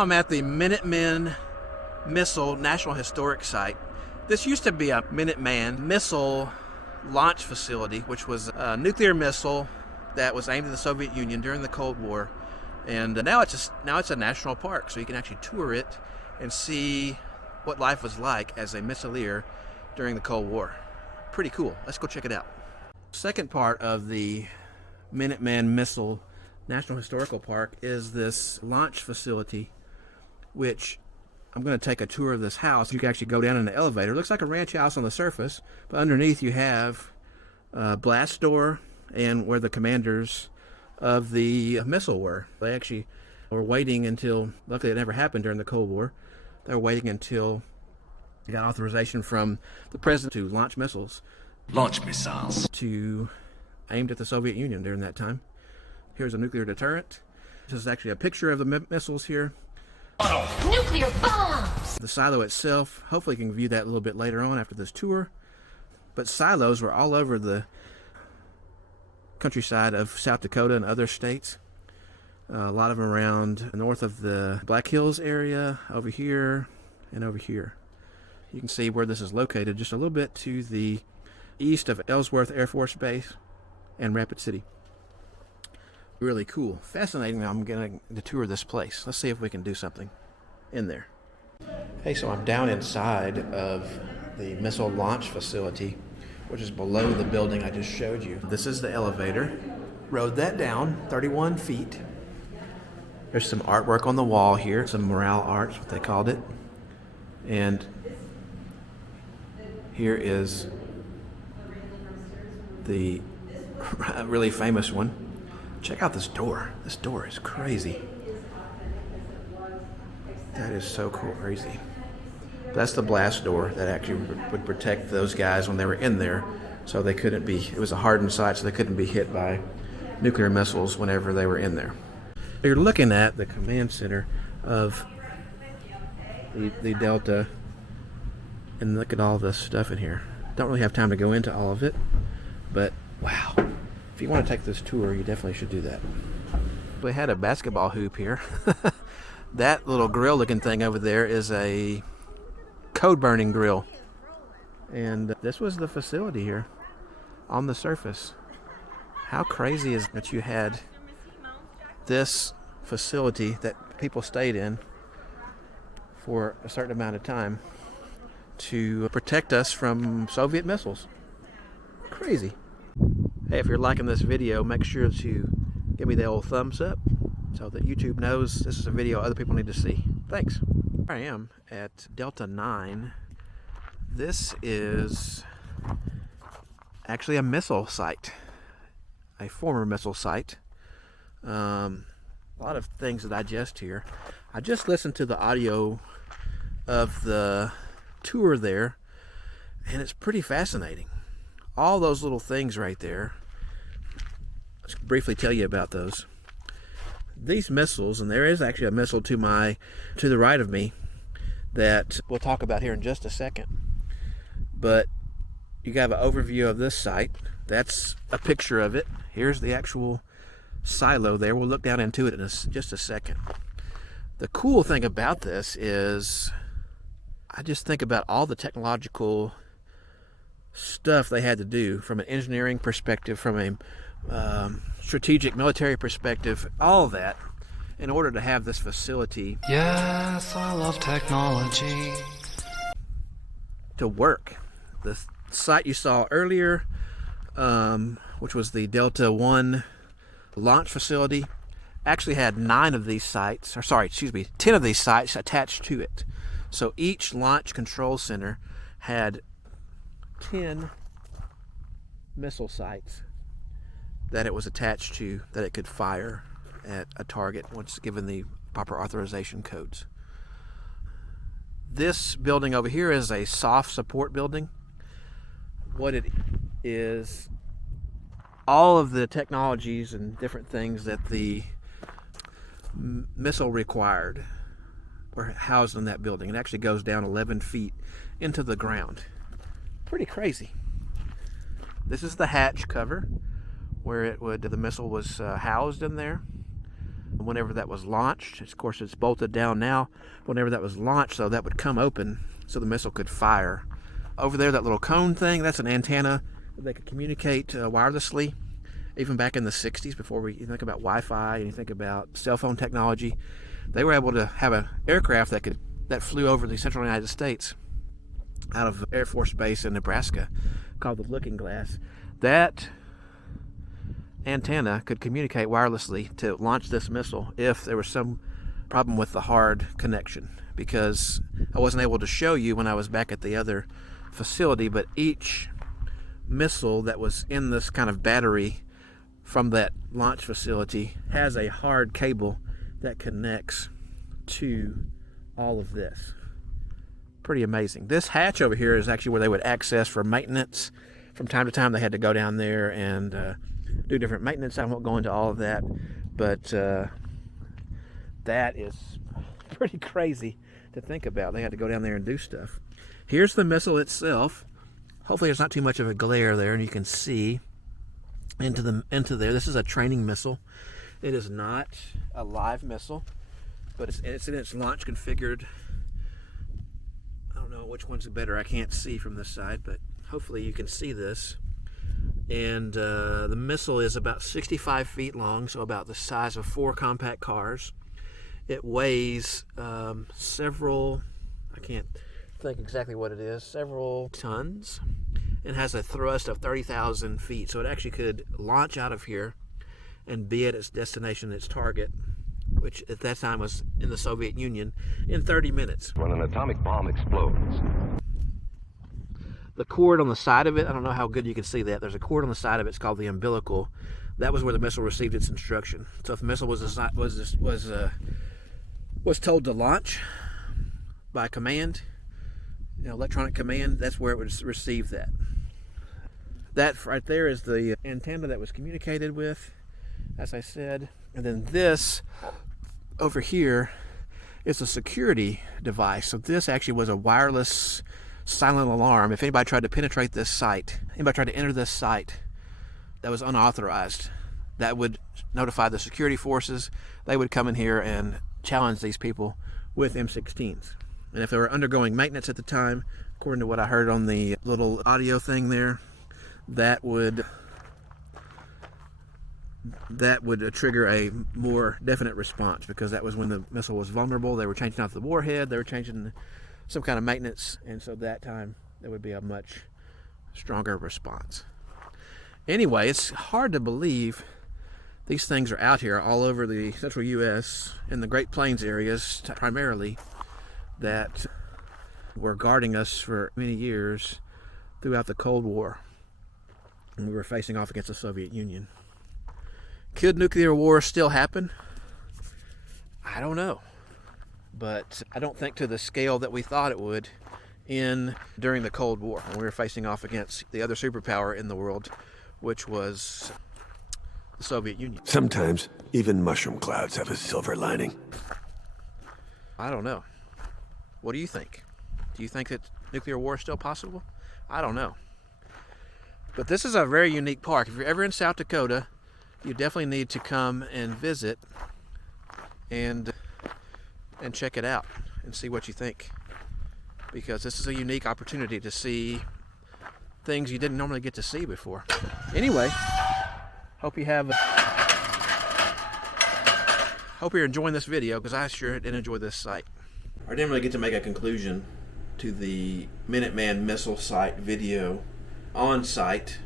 I'm at the Minuteman Missile National Historic Site. This used to be a Minuteman missile launch facility, which was a nuclear missile that was aimed at the Soviet Union during the Cold War. And now it's a national park, so you can actually tour it and see what life was like as a missileer during the Cold War. Pretty cool. Let's go check it out. Second part of the Minuteman Missile National Historical Park is this launch facility, which I'm going to take a tour of this house. You can actually go down in the elevator. It looks like a ranch house on the surface, but underneath you have a blast door and where the commanders of the missile were. They actually were waiting until, luckily it never happened during the Cold War, they were waiting until they got authorization from the president to launch missiles. Launch missiles. Aimed at the Soviet Union during that time. Here's a nuclear deterrent. This is actually a picture of the missiles here. Nuclear bombs! The silo itself, hopefully you can view that a little bit later on after this tour. But silos were all over the countryside of South Dakota and other states. A lot of them around north of the Black Hills area, over here and over here. You can see where this is located just a little bit to the east of Ellsworth Air Force Base and Rapid City. Really cool. Fascinating. I'm going to tour this place. Let's see if we can do something in there. Hey, so I'm down inside of the missile launch facility, which is below the building I just showed you. This is the elevator. Rode that down 31 feet. There's some artwork on the wall here, some mural arts, what they called it. And here is the really famous one. Check out this door. This door is crazy. That is so cool, crazy. That's the blast door that actually would protect those guys when they were in there, so they couldn't be, it was a hardened site, so they couldn't be hit by nuclear missiles whenever they were in there. You're looking at the command center of the Delta, and look at all this stuff in here. Don't really have time to go into all of it, but wow. If you want to take this tour, you definitely should do that. We had a basketball hoop here. That little grill looking thing over there is a code burning grill. And this was the facility here on the surface. How crazy is that you had this facility that people stayed in for a certain amount of time to protect us from Soviet missiles. Crazy. Hey, if you're liking this video, make sure to give me the old thumbs up so that YouTube knows this is a video other people need to see. Thanks. Here I am at Delta 9. This is actually a missile site, a former missile site. A lot of things to digest here. I just listened to the audio of the tour there, and it's pretty fascinating. All those little things right there. Let's briefly tell you about those. These missiles, and there is actually a missile to the right of me that we'll talk about here in just a second. But you have an overview of this site. That's a picture of it. Here's the actual silo there. We'll look down into it in just a second. The cool thing about this is I just think about all the technological stuff they had to do from an engineering perspective, from a strategic military perspective, all of that in order to have this facility. Yes, I love technology. To work. The site you saw earlier, which was the Delta 1 launch facility, actually had 10 of these sites attached to it. So each launch control center had 10 missile sites that it was attached to, that it could fire at a target once given the proper authorization codes. This building over here is a soft support building. What it is, all of the technologies and different things that the missile required were housed in that building. It actually goes down 11 feet into the ground. Pretty crazy. This is the hatch cover where the missile was housed in there. whenever that was launched. Of course, it's bolted down now. Whenever that was launched, so that would come open so the missile could fire. Over there, that little cone thing, that's an antenna that they could communicate wirelessly. Even back in the 60s, before you think about Wi-Fi and you think about cell phone technology, they were able to have an aircraft that flew over the central United States out of Air Force Base in Nebraska called the Looking Glass. That antenna could communicate wirelessly to launch this missile if there was some problem with the hard connection, because I wasn't able to show you when I was back at the other facility, but each missile that was in this kind of battery from that launch facility has a hard cable that connects to all of this. Pretty amazing. This hatch over here is actually where they would access for maintenance. From time to time they had to go down there and do different maintenance. I won't go into all of that, but that is pretty crazy to think about. They had to go down there and do stuff. Here's the missile itself. Hopefully there's not too much of a glare there and you can see into there. This is a training missile. It is not a live missile, but it's in its launch configured. I don't know which one's better. I can't see from this side, but hopefully you can see this. And the missile is about 65 feet long, so about the size of 4 compact cars. It weighs several, I can't think exactly what it is, several tons, and has a thrust of 30,000 feet. So it actually could launch out of here and be at its destination, its target, which at that time was in the Soviet Union, in 30 minutes. When an atomic bomb explodes. The cord on the side of it, I don't know how good you can see that. There's a cord on the side of it. It's called the umbilical. That was where the missile received its instruction. So if the missile was told to launch by command, electronic command, that's where it would receive that. That right there is the antenna that was communicated with, as I said. And then this over here is a security device. So this actually was a wireless silent alarm. If anybody tried to penetrate this site, anybody tried to enter this site that was unauthorized, that would notify the security forces. They would come in here and challenge these people with M16s. And if they were undergoing maintenance at the time, according to what I heard on the little audio thing there, that would trigger a more definite response, because that was when the missile was vulnerable. They were changing out the warhead, they were changing some kind of maintenance, and so that time there would be a much stronger response. Anyway, it's hard to believe these things are out here all over the central U.S. in the Great Plains areas primarily, that were guarding us for many years throughout the Cold War, and we were facing off against the Soviet Union. Could nuclear war still happen? I don't know, but I don't think to the scale that we thought it would during the Cold War, when we were facing off against the other superpower in the world, which was the Soviet Union. Sometimes even mushroom clouds have a silver lining. I don't know. What do you think? Do you think that nuclear war is still possible? I don't know. But this is a very unique park. If you're ever in South Dakota, you definitely need to come and visit and check it out and see what you think, because this is a unique opportunity to see things you didn't normally get to see before. Anyway, hope you're enjoying this video, because I sure did enjoy this site. I didn't really get to make a conclusion to the Minuteman missile site video on site.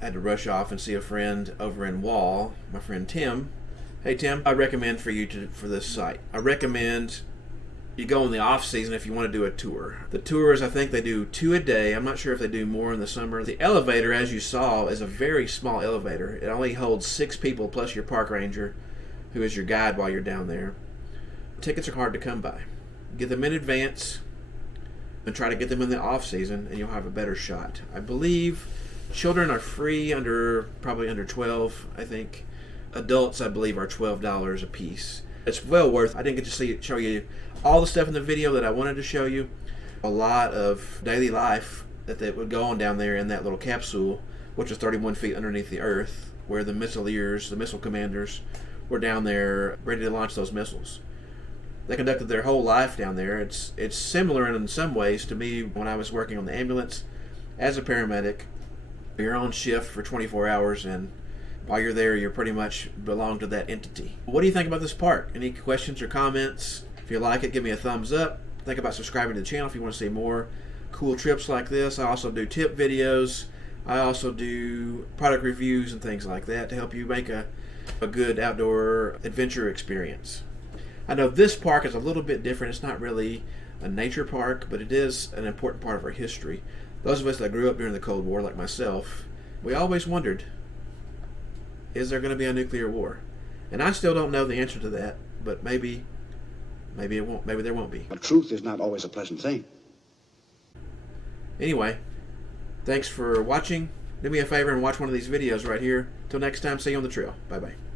I had to rush off and see a friend over in Wall, my friend Tim. Hey Tim, I recommend for this site. I recommend you go in the off season if you want to do a tour. The tours, I think they do 2 a day. I'm not sure if they do more in the summer. The elevator, as you saw, is a very small elevator. It only holds 6 people plus your park ranger, who is your guide while you're down there. Tickets are hard to come by. Get them in advance and try to get them in the off season, and you'll have a better shot. I believe children are free, probably under 12, I think. Adults, I believe, are $12 a piece. It's well worth. I didn't get to show you all the stuff in the video that I wanted to show you. A lot of daily life that would go on down there in that little capsule, which is 31 feet underneath the earth, where the missileers, the missile commanders, were down there ready to launch those missiles. They conducted their whole life down there. It's similar in some ways to me when I was working on the ambulance as a paramedic. You're on shift for 24 hours, and while you're there, you pretty much belong to that entity. What do you think about this park? Any questions or comments? If you like it, give me a thumbs up. Think about subscribing to the channel if you want to see more cool trips like this. I also do tip videos. I also do product reviews and things like that to help you make a good outdoor adventure experience. I know this park is a little bit different. It's not really a nature park, but it is an important part of our history. Those of us that grew up during the Cold War, like myself, we always wondered, is there going to be a nuclear war? And I still don't know the answer to that, but maybe it won't. Maybe there won't be. But truth is not always a pleasant thing. Anyway, thanks for watching. Do me a favor and watch one of these videos right here. Till next time, see you on the trail. Bye-bye.